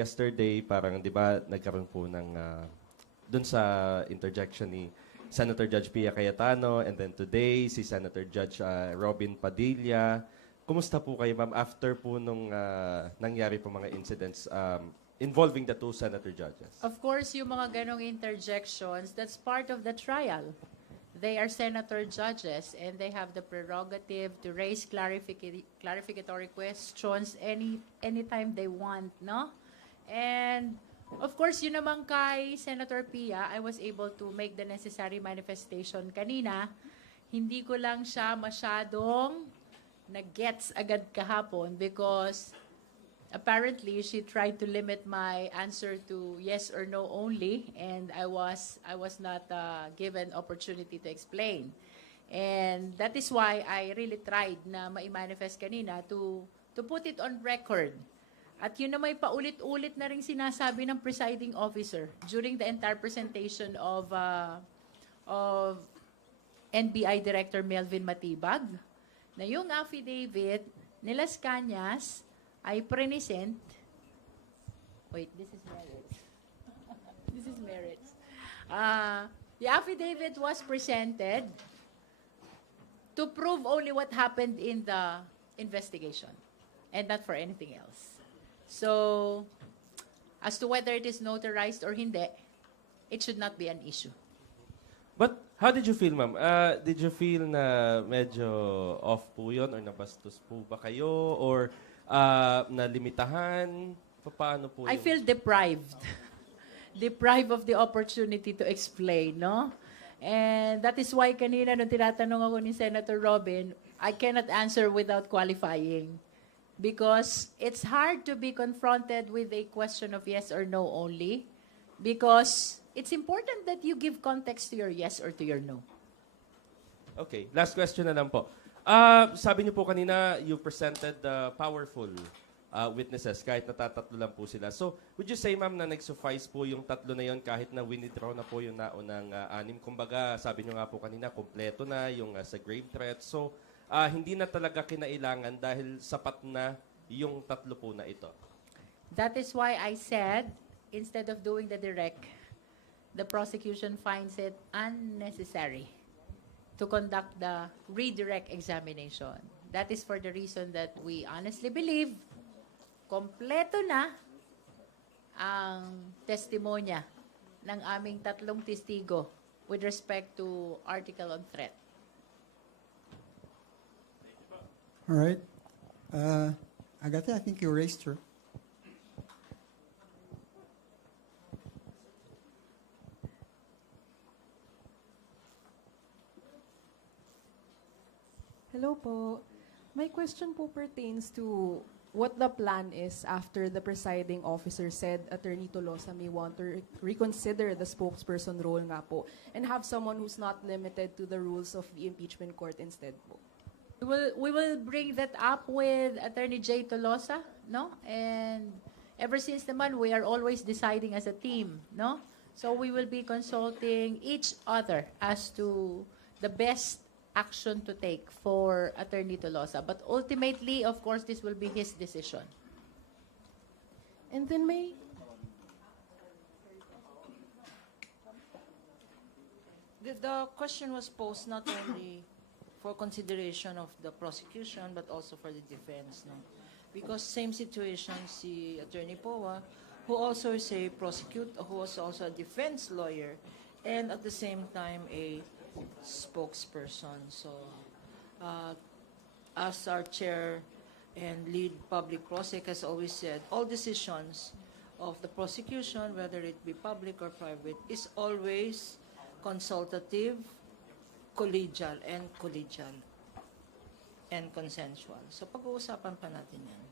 Yesterday, parang, di ba, nagkaroon po ng, dun sa interjection ni Senator Judge Pia Cayetano, and then today, si Senator Judge Robin Padilla. Kumusta po kayo, ma'am, after po nung nangyari po mga incidents involving the two senator judges? Of course, yung mga ganong interjections, that's part of the trial. They are senator judges and they have the prerogative to raise clarificatory questions anytime they want, no? And of course, yun naman kay Senator Pia, I was able to make the necessary manifestation kanina. Hindi ko lang siya masyadong nag-gets agad kahapon because apparently she tried to limit my answer to yes or no only, and I was not given opportunity to explain. And that is why I really tried na ma-manifest kanina to put it on record. At yun na may paulit-ulit na rin sinasabi ng presiding officer during the entire presentation of NBI Director Melvin Matibag, na yung affidavit ni Las Cañas ay present. Wait, this is merits. This is merits. The affidavit was presented to prove only what happened in the investigation and not for anything else. So, as to whether it is notarized or hindi, it should not be an issue. But how did you feel, ma'am? Did you feel na medyo off po yun or nabastos po ba kayo or nalimitahan? Paano po I yung... feel deprived. Deprived of the opportunity to explain, no? And that is why kanina nung tinatanong ako ni Senator Robin, I cannot answer without qualifying. Because it's hard to be confronted with a question of yes or no only. Because it's important that you give context to your yes or to your no. Okay, last question na lang po. Sabi niyo po kanina, you presented the powerful witnesses kahit natatatlo lang po sila. So, would you say, ma'am, na nag-suffice po yung tatlo na yon kahit na winidraw na po yung naunang anim? Kumbaga, sabi niyo nga po kanina, kompleto na yung sa grave threat. So, hindi na talaga kinailangan dahil sapat na yung tatlo po na ito. That is why I said, instead of doing the direct, the prosecution finds it unnecessary to conduct the redirect examination. That is for the reason that we honestly believe kompleto na ang testimonya ng aming tatlong testigo with respect to article on threat. All right. Agatha, I think you raised her. Hello po. My question po pertains to what the plan is after the presiding officer said Attorney Tolosa may want to reconsider the spokesperson role nga po and have someone who's not limited to the rules of the impeachment court instead po. We will bring that up with Attorney Jay Tolosa, no? And ever since naman, we are always deciding as a team, no? So we will be consulting each other as to the best action to take for Attorney Tolosa. But ultimately, of course, this will be his decision. And then may The question was posed not only for consideration of the prosecution but also for the defense, no? Because same situation si Attorney Poa, who also is a who was also a defense lawyer, and at the same time a spokesperson. So, as our chair and lead public prosec has always said, all decisions of the prosecution, whether it be public or private, is always consultative, collegial and consensual. So pag-uusapan pa natin yan.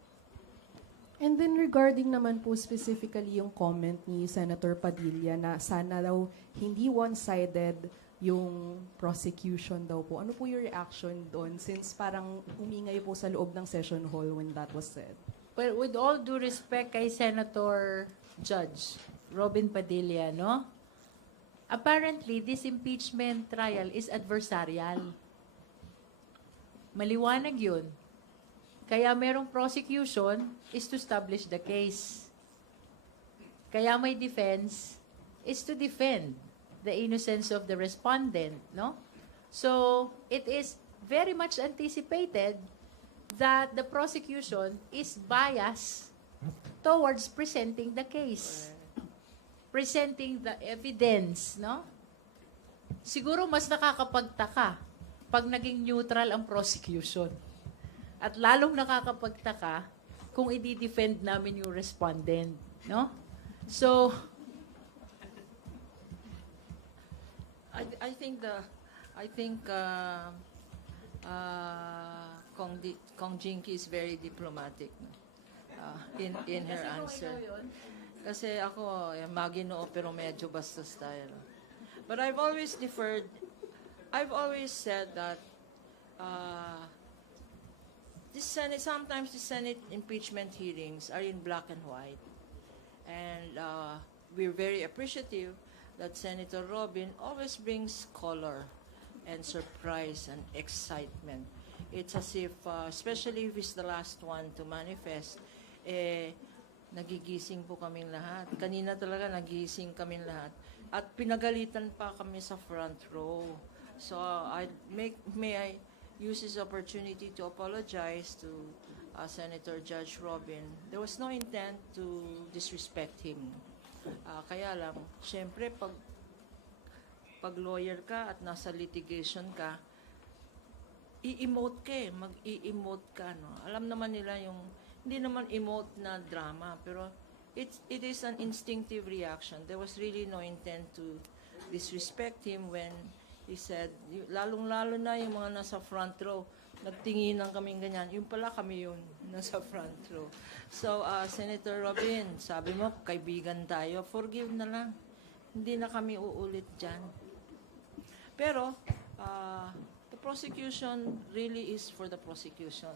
And then regarding naman po specifically yung comment ni Senator Padilla na sana daw hindi one-sided yung prosecution daw po. Ano po yung reaction doon since parang umingay po sa loob ng session hall when that was said? Well, with all due respect kay Senator Judge Robin Padilla, no? Apparently, this impeachment trial is adversarial. Maliwanag yun. Kaya merong prosecution is to establish the case. Kaya may defense is to defend the innocence of the respondent, no? So, it is very much anticipated that the prosecution is biased towards presenting the case, presenting the evidence, no? Siguro mas nakakapagtaka pag naging neutral ang prosecution. At lalong nakakapagtaka kung i-defend namin yung respondent, no? So, I think Kong Jinky is very diplomatic, no? In her answer. Kasi ako, maginoo pero medyo bastos tayo. No? But I've always said that sometimes the Senate impeachment hearings are in black and white. And we're very appreciative that Senator Robin always brings color and surprise and excitement. It's as if, especially if he's the last one to manifest, nagigising po kaming lahat. Kanina talaga nagising kaming lahat. At pinagalitan pa kami sa front row. So may I use this opportunity to apologize to Senator Judge Robin. There was no intent to disrespect him. Kaya lang, syempre, pag lawyer ka at nasa litigation ka, i-emote ka mag-i-emote ka, no? Alam naman nila yung, hindi naman emote na drama, pero it is an instinctive reaction. There was really no intent to disrespect him when he said, lalong-lalo na yung mga nasa front row, nagtinginan kaming ganyan. Yung pala kami yun, nasa front row. So, Senator Robin, sabi mo, kaibigan tayo, forgive na lang. Hindi na kami uulit dyan. Pero, the prosecution really is for the prosecution.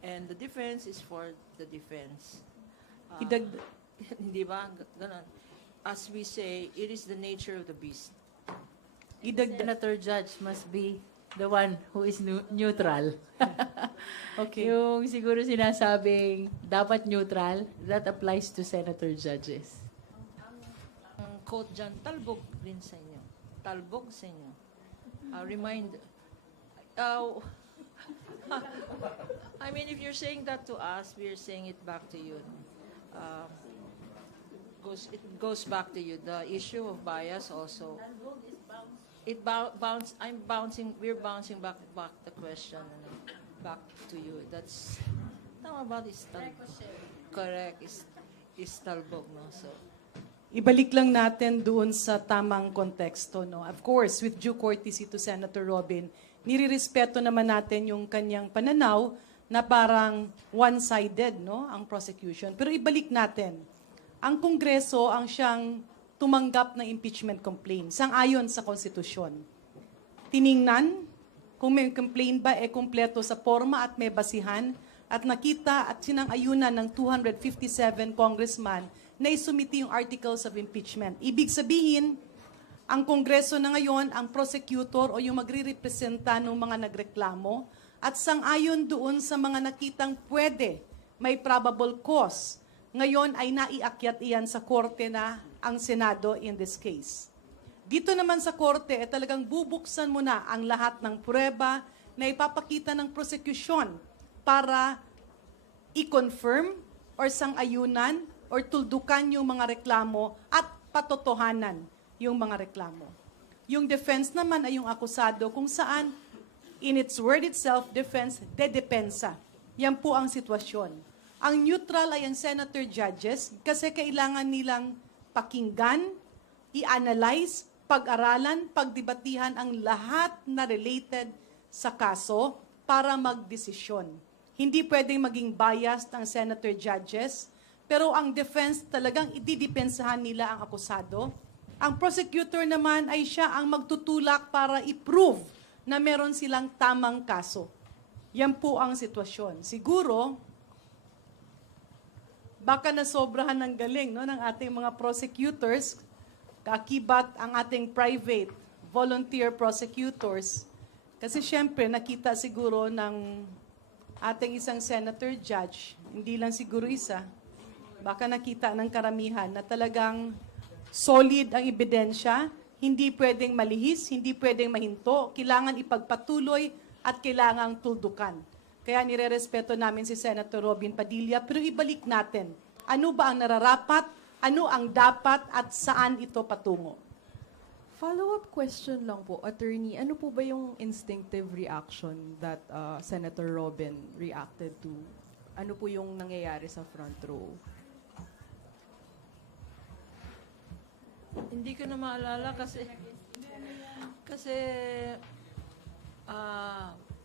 And the defense is for the defense. Hindi ba? Ganon. As we say, it is the nature of the beast. Senator Judge must be the one who is neutral. Okay. Yung siguro sinasabing dapat neutral, that applies to senator judges. Ang quote dyan, talbog rin sa inyo. Talbog sa inyo. Remind, I mean, if you're saying that to us, we're saying it back to you. It goes back to you. The issue of bias also. We're bouncing back the question back to you. That's tama ba is correct is talbog, no? So Ibalik lang natin doon sa tamang konteksto, no? Of course, with due courtesy to Senator Robin, nirirespeto naman natin yung kanyang pananaw na parang one-sided, no, ang prosecution. Pero ibalik natin, ang Kongreso ang siyang tumanggap ng impeachment complaint sang-ayon sa konstitusyon. Tiningnan kung may complaint ba kumpleto sa forma at may basihan at nakita at sinang-ayunan ng 257 congressman na isumiti yung articles of impeachment. Ibig sabihin, ang Kongreso na ngayon, ang prosecutor o yung magre-representa ng mga nagreklamo at sang-ayon doon sa mga nakitang pwede, may probable cause. Ngayon ay naiakyat iyan sa korte na ang Senado in this case. Dito naman sa korte, talagang bubuksan mo na ang lahat ng pruweba na ipapakita ng prosecution para i-confirm or sang-ayunan or tuldukan yung mga reklamo at patotohanan yung mga reklamo. Yung defense naman ay yung akusado kung saan, in its word itself, defense, dedepensa. Yan po ang sitwasyon. Ang neutral ay ang senator judges kasi kailangan nilang pakinggan, i-analyze, pag-aralan, pagdebatihan ang lahat na related sa kaso para magdesisyon. Hindi pwedeng maging biased ang senator judges, pero ang defense talagang ididepensahan nila ang akusado. Ang prosecutor naman ay siya ang magtutulak para i-prove na meron silang tamang kaso. Yan po ang sitwasyon. Siguro, baka nasobrahan ng galing, no, ng ating mga prosecutors, kakibat ang ating private volunteer prosecutors. Kasi syempre, nakita siguro ng ating isang senator judge, hindi lang siguro isa, baka nakita ng karamihan na talagang solid ang ebidensya, hindi pwedeng malihis, hindi pwedeng mahinto, kailangan ipagpatuloy at kailangang tuldukan. Kaya nirerespeto namin si Senator Robin Padilla, pero ibalik natin, ano ba ang nararapat, ano ang dapat at saan ito patungo? Follow-up question lang po, Attorney. Ano po ba yung instinctive reaction that Senator Robin reacted to? Ano po yung nangyayari sa front row? Hindi ko na maalala kasi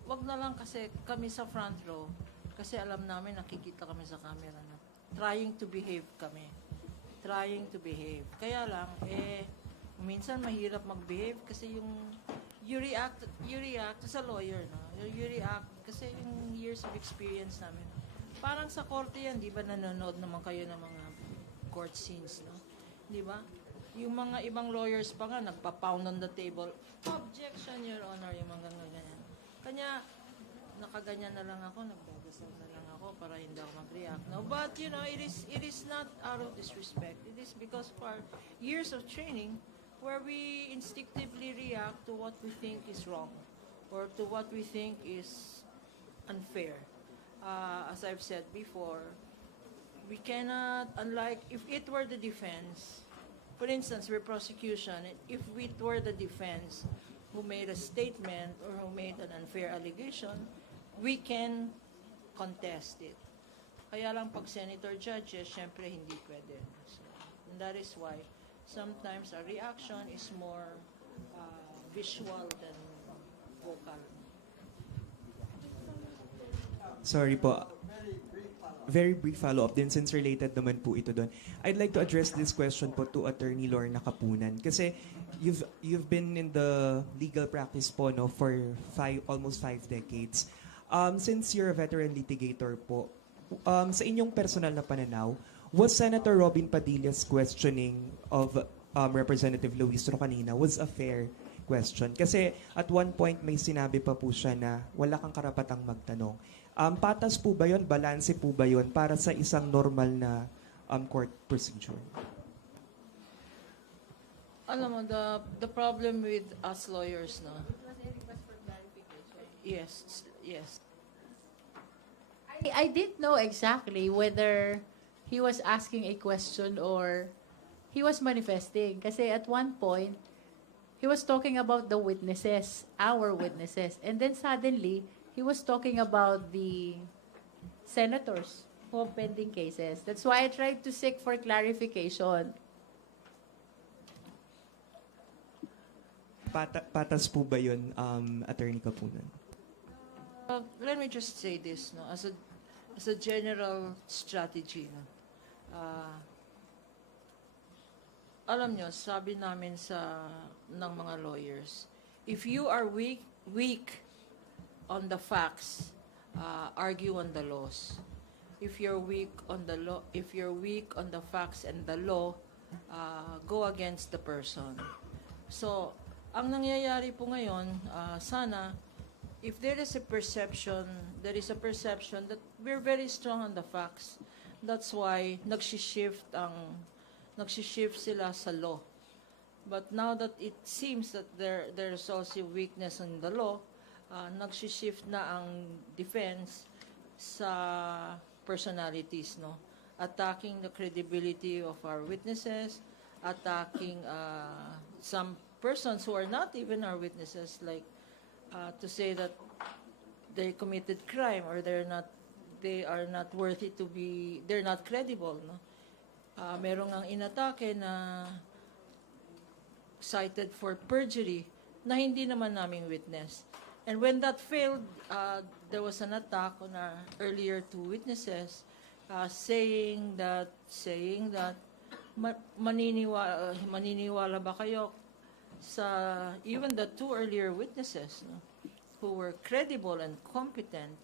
wag na lang kasi kami sa front row kasi alam namin nakikita kami sa camera na trying to behave kami. Trying to behave. Kaya lang minsan mahirap mag-behave kasi you react sa lawyer, no? You react kasi yung years of experience namin. Parang sa korte yan, di ba nanonood naman kayo ng mga court scenes, no? Di ba? Yung mga ibang lawyers pa nga, nagpa-pound on the table. Objection, Your Honor, yung mga ganyan. Kanya, nakaganyan na lang ako, nagdadasal na lang ako para hindi ako mag-react. No? But, you know, it is not out of disrespect. It is because of our years of training where we instinctively react to what we think is wrong or to what we think is unfair. As I've said before, we cannot, unlike, if it were the defense, for instance, we're prosecution, if it were the defense who made a statement or who made an unfair allegation, we can contest it. Kaya lang pag senator judges, syempre hindi pwede. So, and that is why sometimes our reaction is more visual than vocal. Sorry po. Very brief follow-up din since related naman po ito doon. I'd like to address this question po to Attorney Lorna Kapunan kasi you've been in the legal practice po no for almost 5 decades. Since you're a veteran litigator po, sa inyong personal na pananaw, was Senator Robin Padilla's questioning of Representative Luis Ro kanina was a fair question? Kasi at one point may sinabi pa po siya na wala kang karapatang magtanong. Patas po ba yun? Balanse po ba yun para sa isang normal na court procedure? Alam mo, the problem with us lawyers, no? Yes, yes. I didn't know exactly whether he was asking a question or he was manifesting. Kasi at one point, he was talking about the witnesses, our witnesses. And then suddenly, he was talking about the senators who have pending cases. That's why I tried to seek for clarification. Patas po ba yun, Attorney Kapunan? Let me just say this, no, as a general strategy, no. Alam nyo, sabi namin ng mga lawyers, if you are weak on the facts, argue on the laws. If you're weak on the facts and the law, go against the person. So, ang nangyayari po ngayon, sana, if there is a perception that we're very strong on the facts. That's why nagsishift sila sa law. But now that it seems that there's also weakness in the law, nagsishift na ang defense sa personalities, no? Attacking the credibility of our witnesses, attacking some persons who are not even our witnesses, like to say that they committed crime or they are not worthy to be, they're not credible, no? Merong ang inatake na cited for perjury na hindi naman naming witness. And when that failed, there was an attack on our earlier two witnesses saying that maniniwala ba kayo sa even the two earlier witnesses, no, who were credible and competent.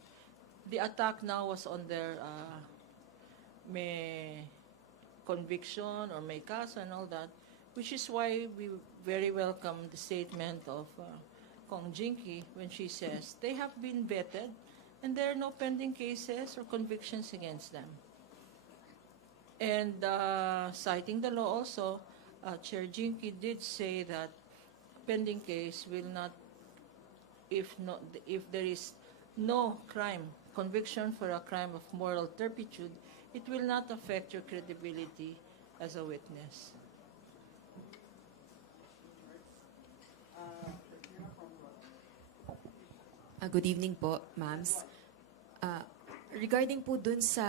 The attack now was on their may conviction or may kaso and all that, which is why we very welcome the statement of Kong Jinky when she says they have been vetted and there are no pending cases or convictions against them. And citing the law also, Chair Jinky did say that pending case will not, if there is no crime, conviction for a crime of moral turpitude, it will not affect your credibility as a witness. Good evening po, ma'ams. Regarding po dun sa,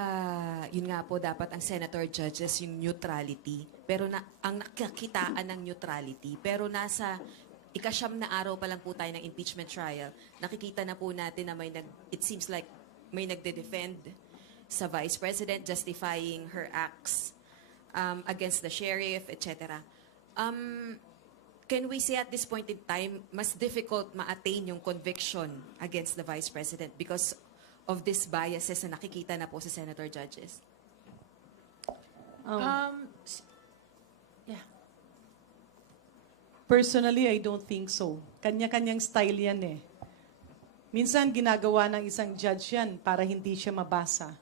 yun nga po, dapat ang senator judges yung neutrality, pero ang nakakitaan ng neutrality, pero nasa ikasyam na araw pa lang po tayo ng impeachment trial, nakikita na po natin na it seems like may nagde-defend sa Vice President justifying her acts against the sheriff, etc. Can we say at this point in time, mas difficult ma-attain yung conviction against the Vice President because of these biases na nakikita na po sa senator judges? Yeah. Personally, I don't think so. Kanya-kanyang style yan eh. Minsan, ginagawa ng isang judge yan para hindi siya mabasa.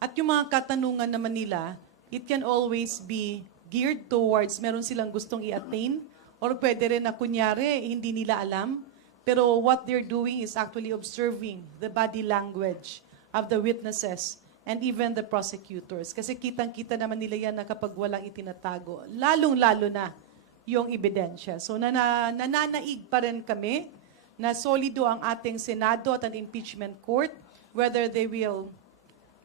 At yung mga katanungan naman nila, it can always be geared towards meron silang gustong i-attain or pwede rin na kunyari, hindi nila alam. Pero what they're doing is actually observing the body language of the witnesses and even the prosecutors. Kasi kitang-kita naman nila yan na kapag walang itinatago, lalong-lalo na yung ebidensya. So nananaig pa rin kami na solido ang ating Senado at ang impeachment court, whether they will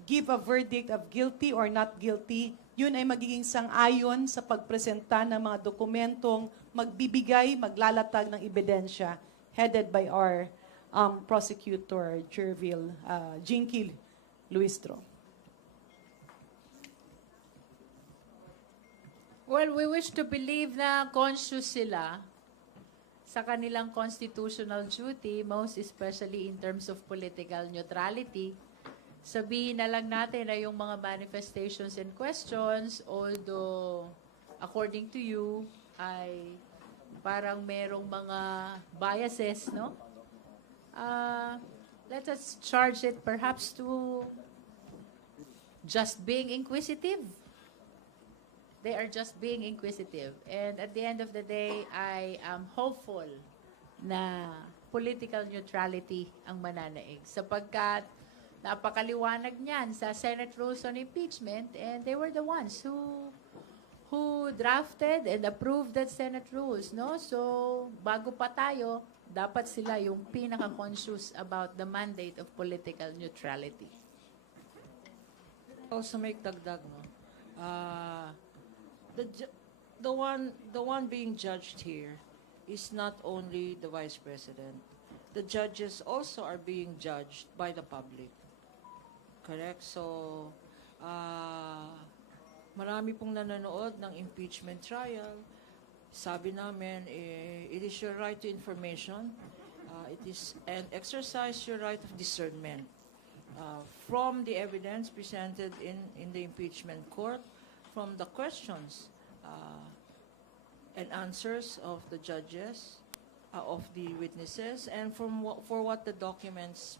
give a verdict of guilty or not guilty, yun ay magiging sang-ayon sa pagpresenta ng mga dokumentong magbibigay, maglalatag ng ebidensya headed by our prosecutor, Jinky Luistro. Well, we wish to believe na conscious sila sa kanilang constitutional duty, most especially in terms of political neutrality. Sabihin na lang natin na yung mga manifestations and questions, although according to you, ay parang merong mga biases, no? Let us charge it perhaps to just being inquisitive. They are just being inquisitive. And at the end of the day, I am hopeful na political neutrality ang mananaig. Sapagkat napakaliwanag niyan sa Senate rules on impeachment, and they were the ones who drafted and approved that Senate rules, no? So, bago pa tayo, dapat sila yung pinaka-conscious about the mandate of political neutrality. Also make dagdag, no? The one being judged here is not only the Vice President. The judges also are being judged by the public. Correct? So, marami pong nanonood ng impeachment trial. Sabi namin, it is your right to information. It is an exercise your right of discernment. From the evidence presented in the impeachment court, from the questions and answers of the judges, of the witnesses, and for what the documents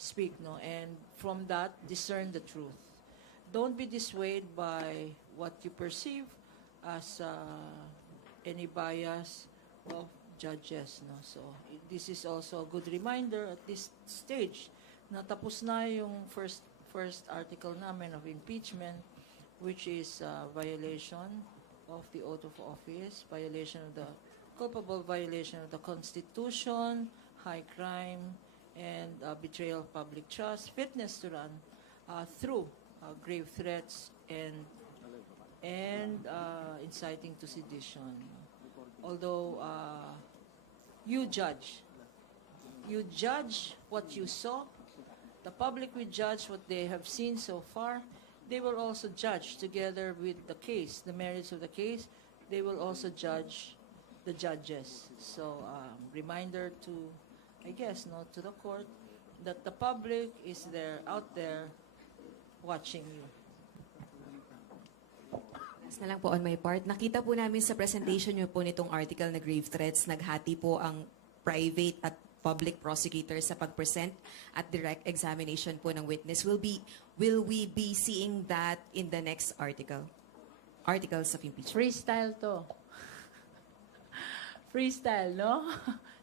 speak, no? And from that, discern the truth. Don't be dissuaded by what you perceive as any bias of judges, no? So this is also a good reminder at this stage na tapos na yung first article namin of impeachment, which is violation of the oath of office, culpable violation of the Constitution, high crime, and betrayal of public trust, fitness to run through grave threats and inciting to sedition. Although you judge what you saw. The public will judge what they have seen so far. They will also judge together with the case, the merits of the case. They will also judge the judges. So, reminder to, I guess, to the court that the public is out there watching you. Last na lang po on my part. Nakita po namin sa presentation nyo po nitong article na grave threats, naghati po ang private at public prosecutors sa pag-present at direct examination po ng witness. Will we be seeing that in the next articles of impeachment? Freestyle to. Freestyle, no?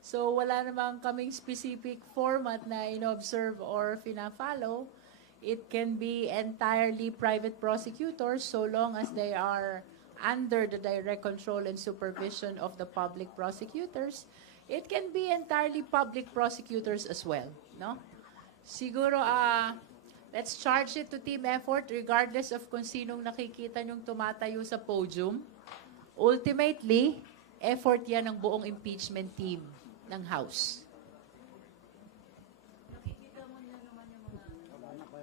So wala namang kaming specific format na inobserve or fina-follow. It can be entirely private prosecutors so long as they are under the direct control and supervision of the public prosecutors. It can be entirely public prosecutors as well, no? Siguro, let's charge it to team effort regardless of kung sinong nakikita nyong tumatayo sa podium. Ultimately, effort yan ng buong impeachment team ng House.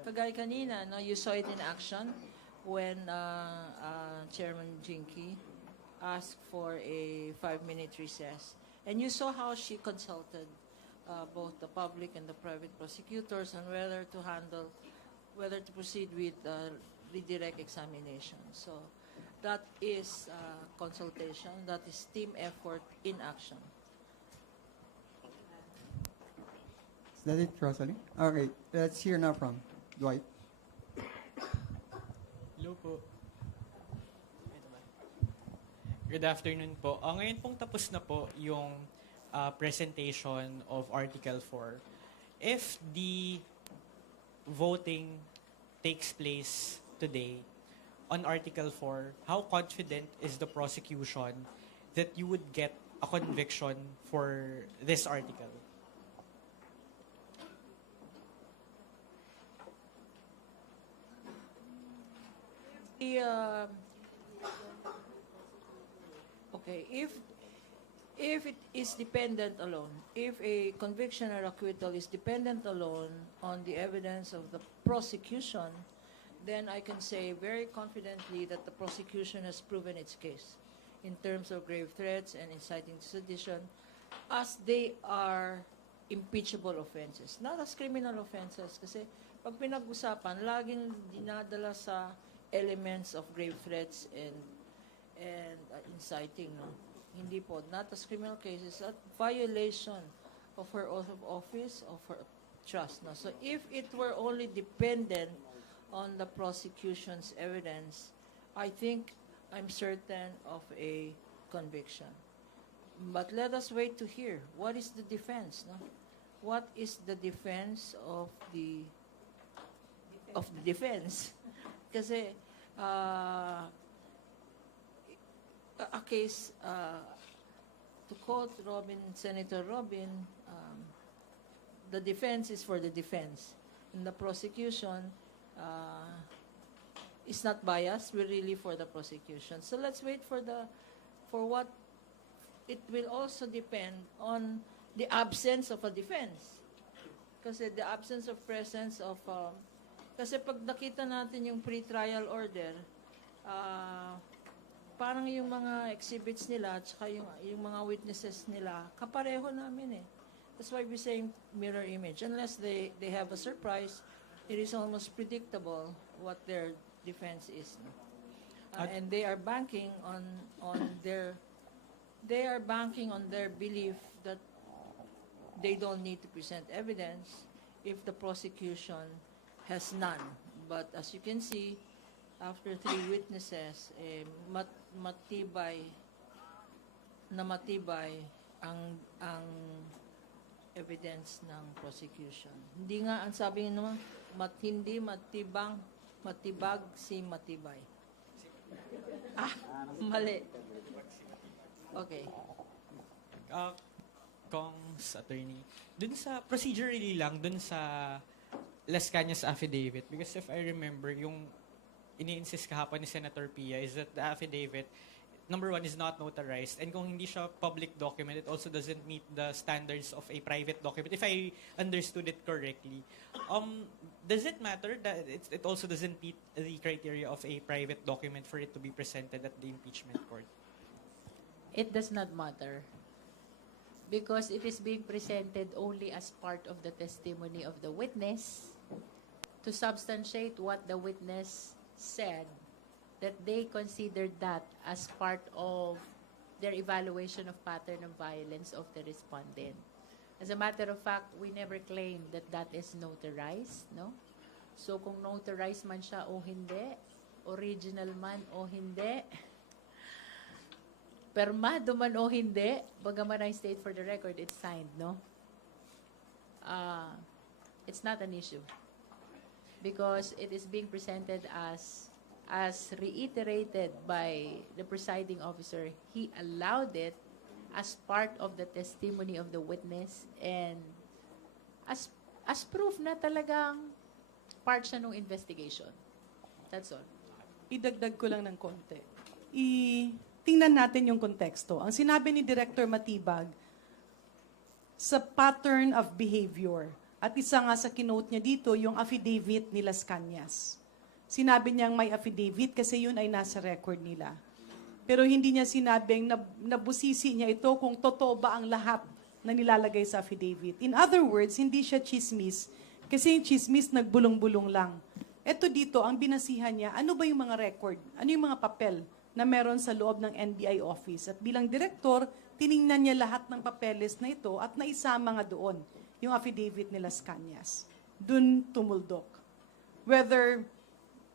Kagaya kanina, no, you saw it in action when Chairman Jinky asked for a 5-minute recess. And you saw how she consulted both the public and the private prosecutors on whether to proceed with redirect examination. So that is consultation, that is team effort in action. Is that it, Rosalie? Okay, let's hear now from Dwight. Hello po. Ito ba? Good afternoon po. Ngayon pong tapos na po yung presentation of Article 4. If the voting takes place today on Article 4, how confident is the prosecution that you would get a conviction for this article? Okay, if it is dependent alone, if a conviction or acquittal is dependent alone on the evidence of the prosecution, then I can say very confidently that the prosecution has proven its case in terms of grave threats and inciting to sedition, as they are impeachable offenses, not as criminal offenses. Kasi pag pinag-usapan, laging dinadala sa elements of grave threats and inciting, no? Hindi po, not as criminal cases, at violation of her oath of office, of her trust. No? So if it were only dependent on the prosecution's evidence, I think I'm certain of a conviction. But let us wait to hear. What is the defense? No? What is the defense of the defense? Kasi a case, to quote Senator Robin, the defense is for the defense. And the prosecution is not biased. We're really for the prosecution. So let's wait for what it will also depend on the absence of a defense. Kasi the absence of presence of kasi pag nakita natin yung pre-trial order, parang yung mga exhibits nila at saka yung mga witnesses nila, kapareho namin eh. That's why we're saying mirror image. Unless they have a surprise, it is almost predictable what their defense is. And they are banking on their belief that they don't need to present evidence if the prosecution has none. But as you can see, after 3 witnesses, matibay ang evidence ng prosecution. Hindi nga, ang sabi naman, hindi matibag si matibay. Mali. Okay. Kong's attorney, dun sa procedurally lang, dun sa Las Cañas affidavit, because if I remember, yung ini-insist kahapon ni Senator Pia is that the affidavit, number 1, is not notarized, and kung hindi siya public document, it also doesn't meet the standards of a private document, if I understood it correctly. Does it matter that it also doesn't meet the criteria of a private document for it to be presented at the impeachment court? It does not matter because it is being presented only as part of the testimony of the witness to substantiate what the witness said, that they considered that as part of their evaluation of pattern of violence of the respondent. As a matter of fact, we never claimed that that is notarized, no? So kung notarized man siya o hindi, original man o hindi, permado man o hindi, bagaman I state for the record, it's signed, no? It's not an issue. Because it is being presented as reiterated by the presiding officer, he allowed it as part of the testimony of the witness and as proof na talagang part siya ng investigation. That's all. Idagdag ko lang ng konti. Tingnan natin yung konteksto. Ang sinabi ni Director Matibag sa pattern of behavior, at isa nga sa kinote niya dito, yung affidavit ni Las Cañas. Sinabi niyang may affidavit kasi yun ay nasa record nila. Pero hindi niya sinabing nabusisi niya ito kung totoo ba ang lahat na nilalagay sa affidavit. In other words, hindi siya chismis kasi yung chismis nagbulong-bulong lang. Ito dito, ang binasihan niya, ano ba yung mga record? Ano yung mga papel na meron sa loob ng NBI office? At bilang direktor, tiningnan niya lahat ng papeles na ito at naisama nga doon yung affidavit ni Las Cañas. Doon tumuldok. Whether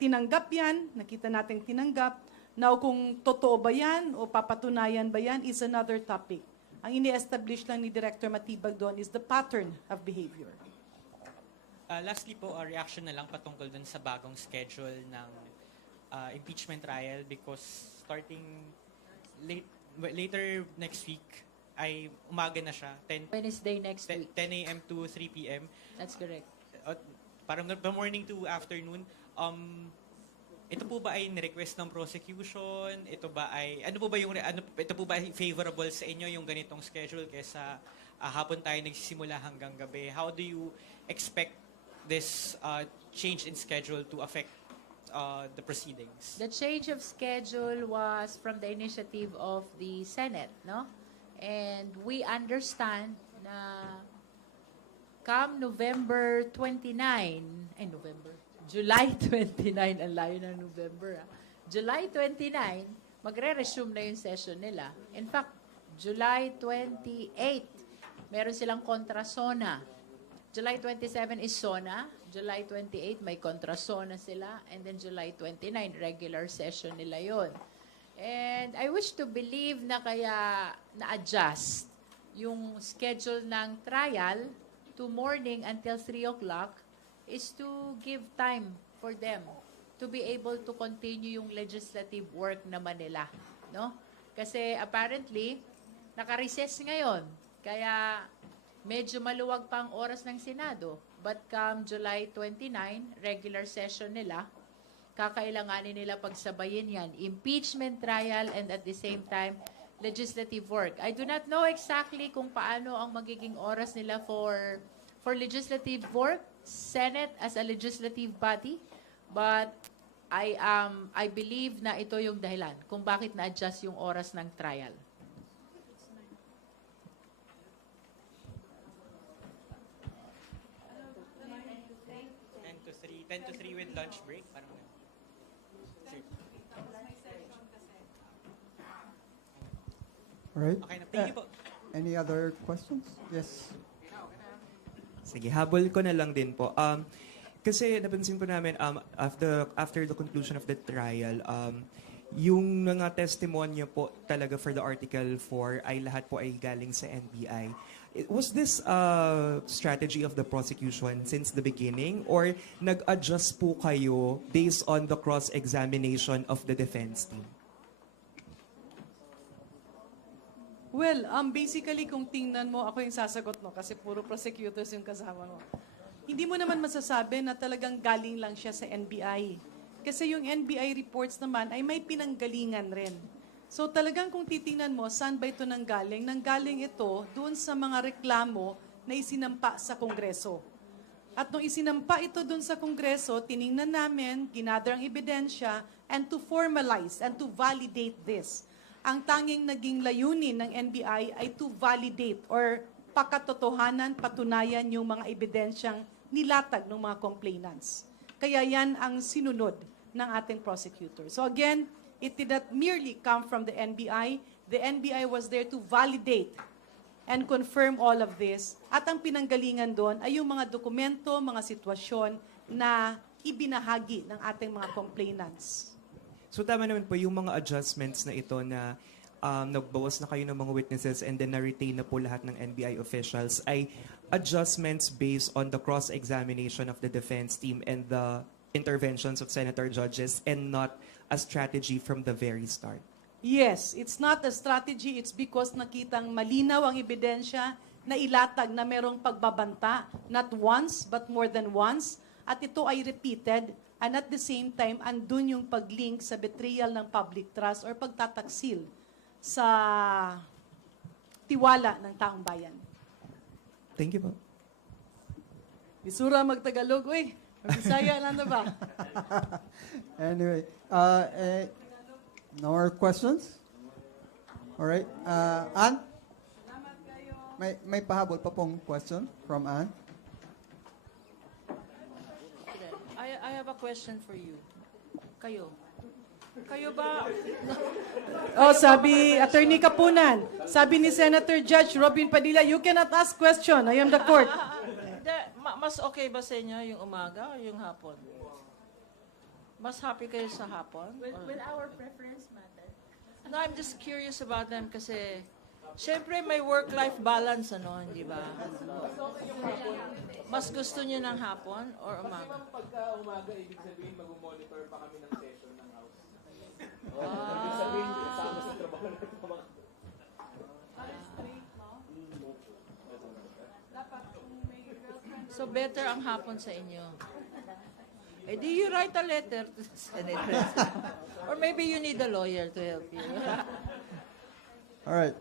tinanggap yan, nakita natin tinanggap, now, kung totoo ba yan o papatunayan ba yan is another topic. Ang ini-establish lang ni Director Matibag doon is the pattern of behavior. Lastly po, reaction na lang patungkol dun sa bagong schedule ng impeachment trial because starting later next week ay umaga na siya, Wednesday next week. 10 a.m. to 3 p.m. That's correct. Parang from morning to afternoon. Ito po ba ay ni-request ng prosecution? Ito ba ay ito po ba ay favorable sa inyo yung ganitong schedule kaysa hapon tayo nagsisimula hanggang gabi? How do you expect this change in schedule to affect the proceedings? The change of schedule was from the initiative of the Senate, no? And we understand na come July 29, ang layo ng November. July 29, magre-resume na yung session nila. In fact, July 28, meron silang kontrasona. July 27 is SONA. July 28, may kontrasona sila. And then July 29, regular session nila yon. And I wish to believe na kaya na-adjust yung schedule ng trial to morning until 3 o'clock is to give time for them to be able to continue yung legislative work naman nila, no? Kasi apparently naka-recess ngayon. Kaya medyo maluwag pa ang oras ng Senado. But come July 29, regular session nila, kakailanganin nila pagsabayin yan. Impeachment trial and at the same time, legislative work. I do not know exactly kung paano ang magiging oras nila for legislative work, Senate as a legislative body, but I believe na ito yung dahilan kung bakit na-adjust yung oras ng trial. Ten to 3 with lunch break. Parang All right. okay na. Thank you po. Any other questions? Yes. Sige, habol ko na lang din po. Kasi napansin po namin after the conclusion of the trial, yung mga testimonya po talaga for the Article 4 ay lahat po ay galing sa NBI. Was this a strategy of the prosecution since the beginning or nag-adjust po kayo based on the cross-examination of the defense team? Well, basically kung tingnan mo, ako yung sasagot mo kasi puro prosecutors yung kasama mo. Hindi mo naman masasabi na talagang galing lang siya sa NBI. Kasi yung NBI reports naman ay may pinanggalingan rin. So talagang kung titingnan mo, saan ba ito nanggaling? Nanggaling ito doon sa mga reklamo na isinampa sa Kongreso. At nung isinampa ito doon sa Kongreso, tiningnan namin, ginather ang ebidensya, and to formalize and to validate this. Ang tanging naging layunin ng NBI ay to validate or pakatotohanan, patunayan yung mga ebidensyang nilatag ng mga complainants. Kaya yan ang sinunod ng ating prosecutor. So again, it did not merely come from the NBI. The NBI was there to validate and confirm all of this. At ang pinanggalingan doon ay yung mga dokumento, mga sitwasyon na ibinahagi ng ating mga complainants. So tama naman po yung mga adjustments na ito na nagbawas na kayo ng mga witnesses and then na-retain na po lahat ng NBI officials ay adjustments based on the cross-examination of the defense team and the interventions of Senator Judges and not a strategy from the very start. Yes, it's not a strategy. It's because nakitang malinaw ang ebidensya na ilatag na merong pagbabanta, not once, but more than once. At ito ay repeated, and at the same time, andun yung pag-link sa betrayal ng public trust or pagtataksil sa tiwala ng taong bayan. Thank you po. Isura magtagalog, uy. Magbisaya lang na ba? Anyway, no more questions? All right. Ann? May pahabol pa pong question from Ann. I have a question for you. Kayo. Kayo ba? Oh, sabi, Attorney Kapunan, sabi ni Senator Judge Robin Padilla, you cannot ask question. I am the court. Mas okay ba sa inyo yung umaga o yung hapon? Mas happy kayo sa hapon? Will our preference matter? No, I'm just curious about them kasi syempre may work-life balance, ano, hindi ba? Mas gusto niyo ng hapon or umaga? Pagka umaga, ibig sabihin mag-monitor pa kami ng session ng House. So better ang hapon sa inyo. Eh, do you write a letter to the Senate? Or maybe you need a lawyer to help you. All right.